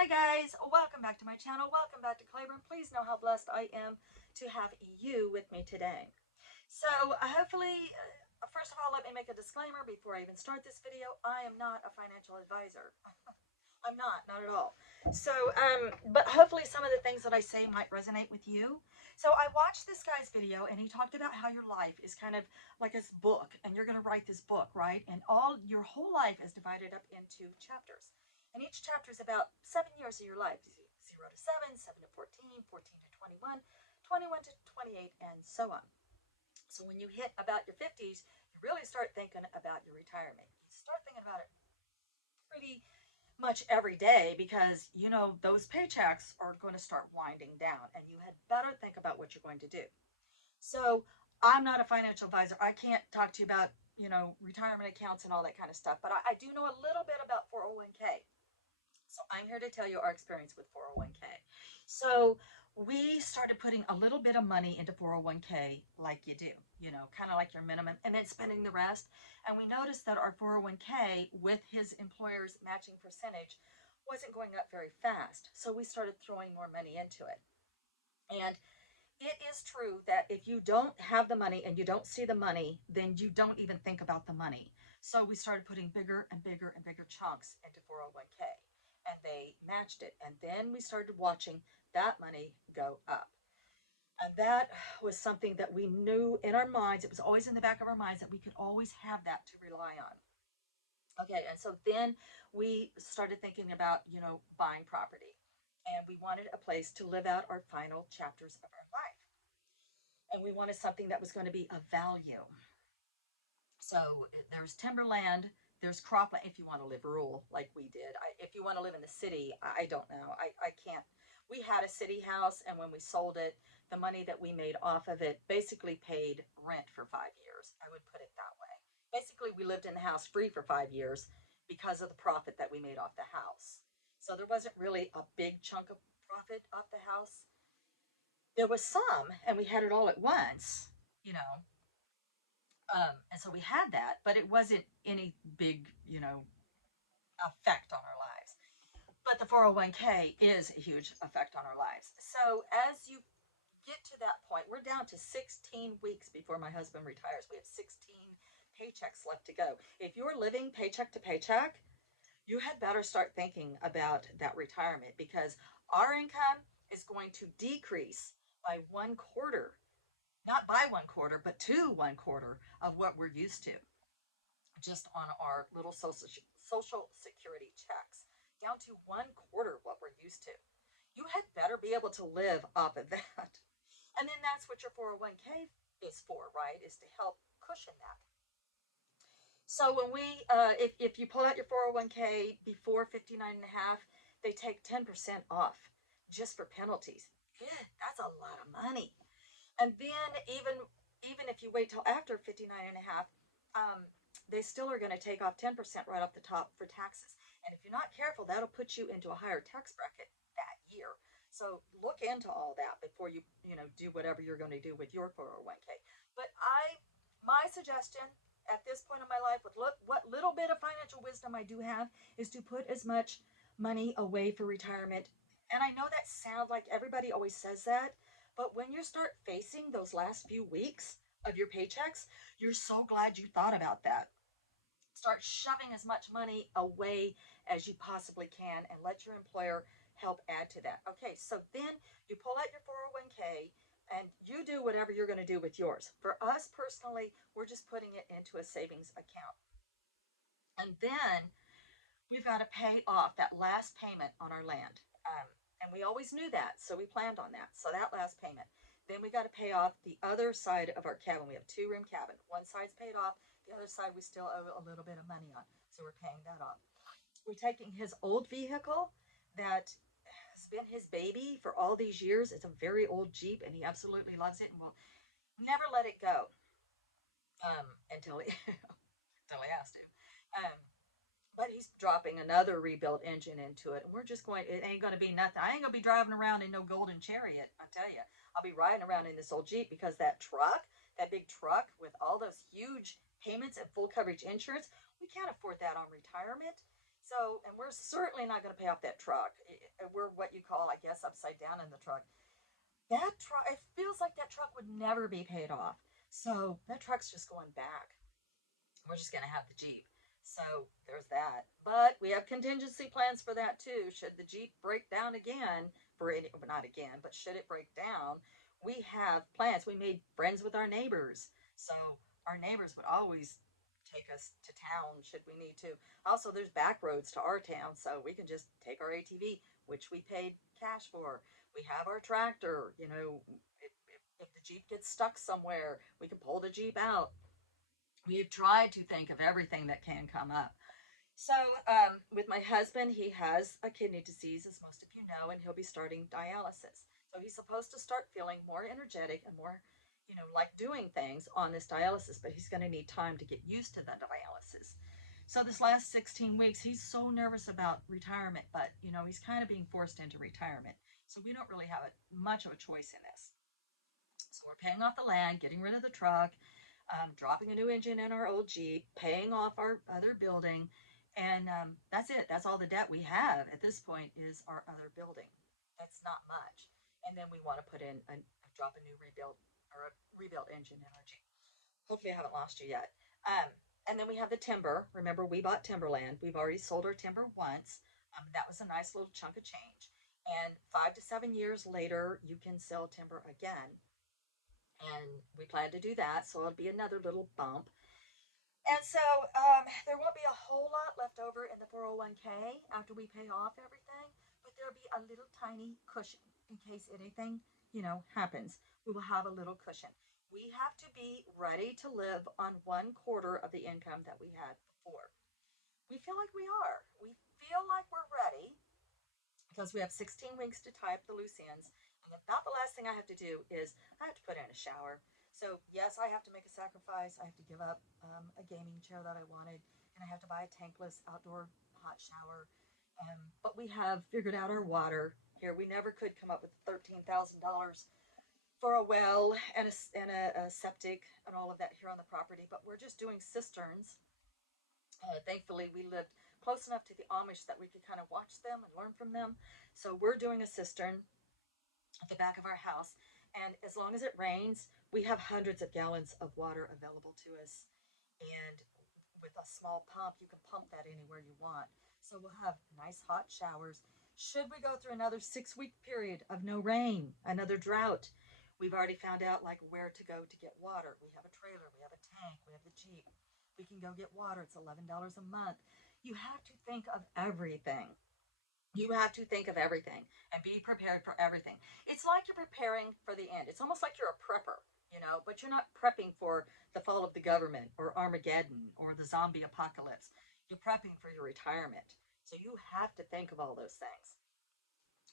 Hi guys, welcome back to my channel. Welcome back to Claiborne. Please know how blessed I am to have you with me today. So first of all, let me make a disclaimer before I even start this video. I am not a financial advisor. I'm not at all. But hopefully some of the things that I say might resonate with you. So I watched this guy's video and he talked about how your life is kind of like this book and you're going to write this book, right? And your whole life is divided up into chapters. And each chapter is about 7 years of your life, 0 to 7, 7 to 14, 14 to 21, 21 to 28, and so on. So when you hit about your 50s, you really start thinking about your retirement. You start thinking about it pretty much every day because you know those paychecks are going to start winding down and you had better think about what you're going to do. So I'm not a financial advisor. I can't talk to you about, retirement accounts and all that kind of stuff, but I do know a little bit about 401k. So I'm here to tell you our experience with 401k. So we started putting a little bit of money into 401k like you do, kind of like your minimum, and then spending the rest. And we noticed that our 401k with his employer's matching percentage wasn't going up very fast. So we started throwing more money into it. And it is true that if you don't have the money and you don't see the money, then you don't even think about the money. So we started putting bigger and bigger and bigger chunks into 401k and they matched it. And then we started watching that money go up. And that was something that we knew in our minds. It was always in the back of our minds that we could always have that to rely on. Okay, and so then we started thinking about, buying property. And we wanted a place to live out our final chapters of our life. And we wanted something that was going to be of value. So there's timberland, there's cropland if you want to live rural like we did. If you want to live in the city, I don't know. I can't. We had a city house, and when we sold it, the money that we made off of it basically paid rent for 5 years. I would put it that way. Basically, we lived in the house free for 5 years because of the profit that we made off the house. So there wasn't really a big chunk of profit off the house. There was some, and we had it all at once, you know. And so we had that, but it wasn't any big, effect on our lives. But the 401k is a huge effect on our lives. So as you get to that point, we're down to 16 weeks before my husband retires. We have 16 paychecks left to go. If you're living paycheck to paycheck, you had better start thinking about that retirement because our income is going to decrease by 1/4, not by 1/4, but to 1/4 of what we're used to just on our little social security checks, down to 1/4 of what we're used to. You had better be able to live off of that. And then that's what your 401k is for, right? Is to help cushion that. So when if you pull out your 401k before 59 and a half, they take 10% off just for penalties. Yeah, that's a lot of money. And then even if you wait till after 59 and a half, they still are going to take off 10% right off the top for taxes. And if you're not careful, that'll put you into a higher tax bracket that year. So look into all that before you do whatever you're going to do with your 401k. But my suggestion at this point in my life, with what little bit of financial wisdom I do have, is to put as much money away for retirement. And I know that sounds like everybody always says that, but when you start facing those last few weeks of your paychecks, you're so glad you thought about that. Start shoving as much money away as you possibly can and let your employer help add to that. Okay, so then you pull out your 401k and you do whatever you're going to do with yours. For us personally, we're just putting it into a savings account. And then we've got to pay off that last payment on our land. And we always knew that, so we planned on that. So that last payment. Then we got to pay off the other side of our cabin. We have 2-room cabin. One side's paid off. The other side we still owe a little bit of money on. So we're paying that off. We're taking his old vehicle that has been his baby for all these years. It's a very old Jeep, and he absolutely loves it and will never let it go until he until he has to. Um, but he's dropping another rebuilt engine into it, and we're just going. It ain't going to be nothing. I ain't going to be driving around in no golden chariot. I tell you, I'll be riding around in this old Jeep because that truck, that big truck with all those huge payments and full coverage insurance, we can't afford that on retirement. So, and we're certainly not going to pay off that truck. We're what you call, I guess, upside down in the truck. That truck, it feels like that truck would never be paid off. So that truck's just going back. We're just going to have the Jeep. So there's that. But we have contingency plans for that too. Should the Jeep break down again, for any, well, not again, but should it break down, we have plans. We made friends with our neighbors. So our neighbors would always take us to town should we need to. Also, there's back roads to our town, so we can just take our ATV, which we paid cash for. We have our tractor. You know, if the Jeep gets stuck somewhere, we can pull the Jeep out. We've tried to think of everything that can come up. So, with my husband, he has a kidney disease, as most of you know, and he'll be starting dialysis. So, he's supposed to start feeling more energetic and more, like doing things on this dialysis, but he's going to need time to get used to the dialysis. So, this last 16 weeks, he's so nervous about retirement, but, he's kind of being forced into retirement. So, we don't really have much of a choice in this. So, we're paying off the land, getting rid of the truck, dropping a new engine in our old Jeep, paying off our other building, and that's it. That's all the debt we have at this point is our other building. That's not much. And then we want to put in drop a new rebuild or a rebuilt engine in our Jeep. Hopefully, I haven't lost you yet. And then we have the timber. Remember, we bought timberland. We've already sold our timber once. That was a nice little chunk of change. And 5 to 7 years later, you can sell timber again, and we plan to do that. So it'll be another little bump. And so there won't be a whole lot left over in the 401k after we pay off everything, but there'll be a little tiny cushion in case anything, happens. We will have a little cushion. We have to be ready to live on 1/4 of the income that we had before. We feel like we are. We feel like we're ready because we have 16 weeks to tie up the loose ends. And about the last thing I have to do is I have to put in a shower. So, yes, I have to make a sacrifice. I have to give up a gaming chair that I wanted, and I have to buy a tankless outdoor hot shower. But we have figured out our water here. We never could come up with $13,000 for a well and a septic and all of that here on the property, but we're just doing cisterns. Thankfully, we lived close enough to the Amish that we could kind of watch them and learn from them. So we're doing a cistern at the back of our house. And as long as it rains, we have hundreds of gallons of water available to us. And with a small pump, you can pump that anywhere you want. So we'll have nice hot showers. Should we go through another 6 week period of no rain, another drought, we've already found out like where to go to get water. We have a trailer, we have a tank, we have the Jeep. We can go get water. It's $11 a month. You have to think of everything. You have to think of everything and be prepared for everything. It's like you're preparing for the end. It's almost like you're a prepper, but you're not prepping for the fall of the government or Armageddon or the zombie apocalypse. You're prepping for your retirement. So you have to think of all those things.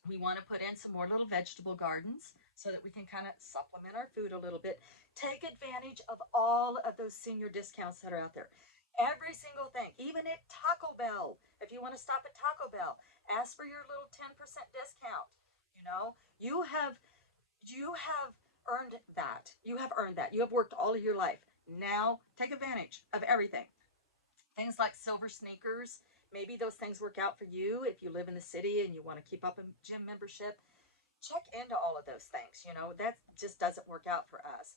We want to put in some more little vegetable gardens so that we can kind of supplement our food a little bit. Take advantage of all of those senior discounts that are out there. Every single thing, even at Taco Bell. If you want to stop at Taco Bell, ask for your little 10% discount. You have earned that. You have earned that. You have worked all of your life. Now take advantage of everything. Things like silver sneakers. Maybe those things work out for you if you live in the city and you want to keep up a gym membership. Check into all of those things. That just doesn't work out for us.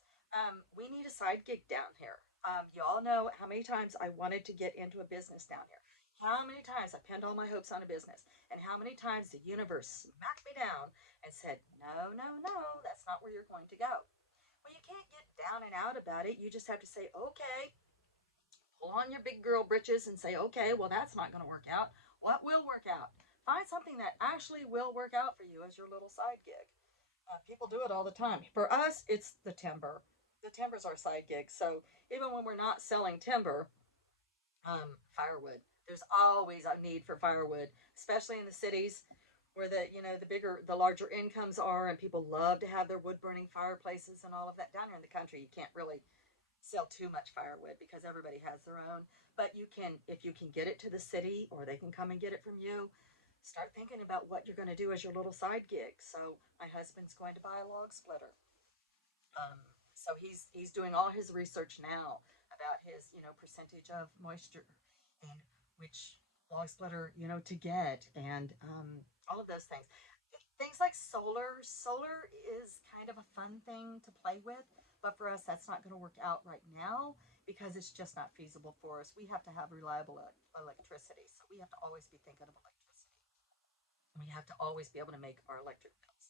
We need a side gig down here. You all know how many times I wanted to get into a business down here. How many times I pinned all my hopes on a business, and how many times the universe smacked me down and said, no, no, no, that's not where you're going to go. Well, you can't get down and out about it. You just have to say, okay, pull on your big girl britches and say, okay, well, that's not going to work out. What will work out? Find something that actually will work out for you as your little side gig. People do it all the time. For us, it's the timber. The timber's our side gig. So even when we're not selling timber, firewood. There's always a need for firewood, especially in the cities where the larger incomes are, and people love to have their wood burning fireplaces and all of that. Down here in the country, you can't really sell too much firewood because everybody has their own. But you can, if you can get it to the city, or they can come and get it from you, start thinking about what you're going to do as your little side gig. So my husband's going to buy a log splitter. So he's doing all his research now about his percentage of moisture, and which log splitter, to get, and all of those things. Things like solar. Solar is kind of a fun thing to play with, but for us, that's not going to work out right now because it's just not feasible for us. We have to have reliable electricity, so we have to always be thinking of electricity. We have to always be able to make our electric bills.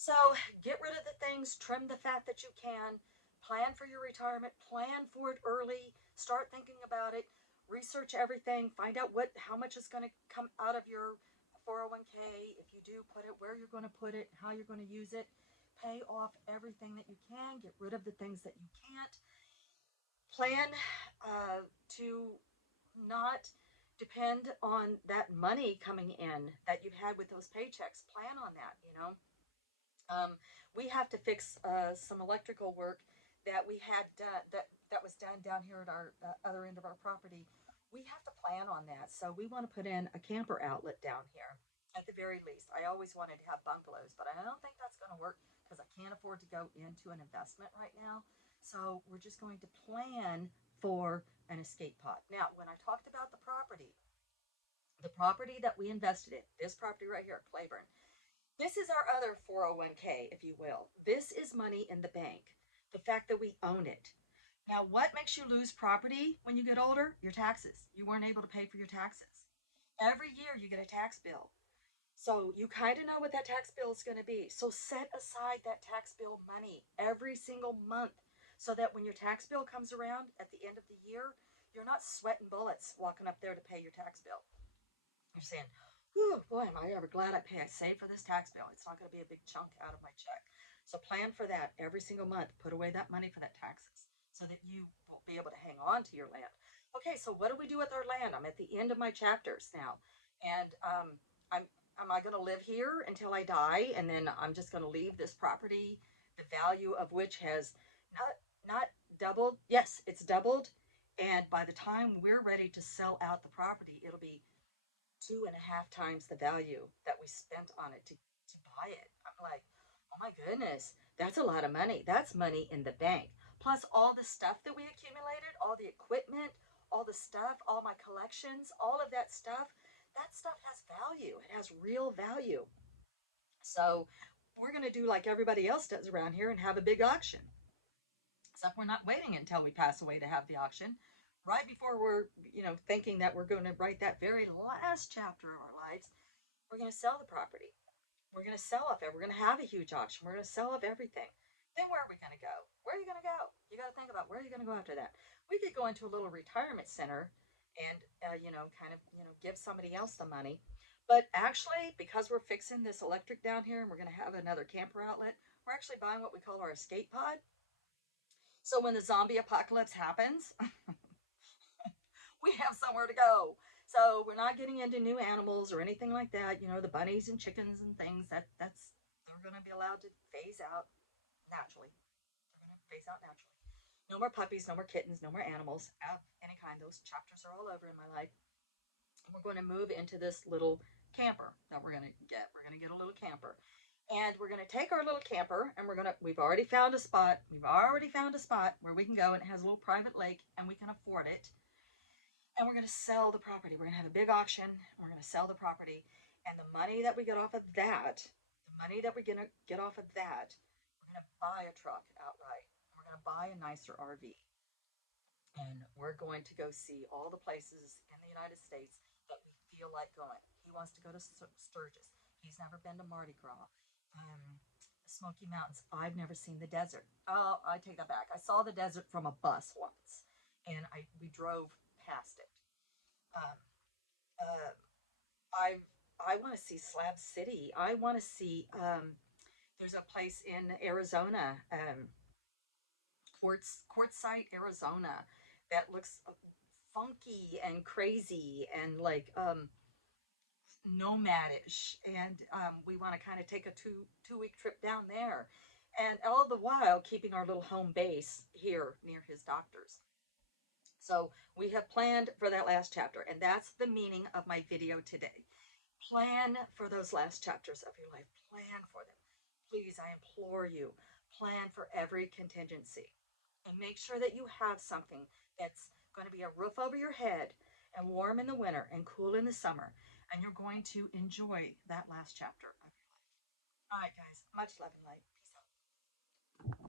So get rid of the things, trim the fat that you can, plan for your retirement, plan for it early, start thinking about it, research everything, find out how much is going to come out of your 401k. If you do put it, where you're going to put it, how you're going to use it, pay off everything that you can, get rid of the things that you can't. Plan to not depend on that money coming in that you've had with those paychecks. Plan on that. Um, we have to fix some electrical work that we had done that was done down here at our other end of our property. We have to plan on that. So we want to put in a camper outlet down here at the very least. I always wanted to have bungalows, but I don't think that's going to work because I can't afford to go into an investment right now. So we're just going to plan for an escape pod. Now, when I talked about the property that we invested in, this property right here, Claiborne, this is our other 401k, if you will. This is money in the bank. The fact that we own it. Now, what makes you lose property when you get older? Your taxes. You weren't able to pay for your taxes. Every year you get a tax bill. So you kind of know what that tax bill is going to be. So set aside that tax bill money every single month so that when your tax bill comes around at the end of the year, you're not sweating bullets walking up there to pay your tax bill. You're saying, "Whew, boy, am I ever glad I saved for this tax bill. It's not going to be a big chunk out of my check." So plan for that every single month. Put away that money for that taxes so that you will be able to hang on to your land. Okay, so what do we do with our land? I'm at the end of my chapters now, and I'm am I going to live here until I die, and then I'm just going to leave this property, the value of which has not doubled? Yes, it's doubled, and by the time we're ready to sell out the property, it'll be 2.5 times the value that we spent on it to buy it. I'm like, oh my goodness, that's a lot of money. That's money in the bank. Plus all the stuff that we accumulated, all the equipment, all the stuff, all my collections, all of that stuff has value. It has real value. So we're going to do like everybody else does around here and have a big auction. Except we're not waiting until we pass away to have the auction. Right before we're, thinking that we're going to write that very last chapter of our lives, we're going to sell the property. We're going to sell off it. We're going to have a huge auction. We're going to sell off everything. Then where are we going to go? Where are you going to go? You got to think about where are you going to go after that. We could go into a little retirement center and, kind of, give somebody else the money. But actually, because we're fixing this electric down here and we're going to have another camper outlet, we're actually buying what we call our escape pod. So when the zombie apocalypse happens, we have somewhere to go. So we're not getting into new animals or anything like that. The bunnies and chickens and things that's they're going to be allowed to phase out naturally. They're going to phase out naturally. No more puppies, no more kittens, no more animals of any kind. Those chapters are all over in my life. And we're going to move into this little camper that we're going to get. We're going to get a little camper. And we're going to take our little camper and we've already found a spot. We've already found a spot where we can go and it has a little private lake and we can afford it, and we're going to sell the property. We're going to have a big auction. We're going to sell the property. And the money that we get off of that, the money that we're going to get off of that, we're going to buy a truck outright. We're going to buy a nicer RV. And we're going to go see all the places in the United States that we feel like going. He wants to go to Sturgis. He's never been to Mardi Gras. The Smoky Mountains. I've never seen the desert. Oh, I take that back. I saw the desert from a bus once, and we drove past it. Um, uh, I want to see Slab City. I want to see. There's a place in Arizona, Quartzsite, Arizona, that looks funky and crazy and like nomadish, and we want to kind of take a two week trip down there, and all the while keeping our little home base here near his doctor's. So we have planned for that last chapter, and that's the meaning of my video today. Plan for those last chapters of your life. Plan for them. Please, I implore you, plan for every contingency and make sure that you have something that's going to be a roof over your head and warm in the winter and cool in the summer. And you're going to enjoy that last chapter of your life. All right, guys. Much love and light.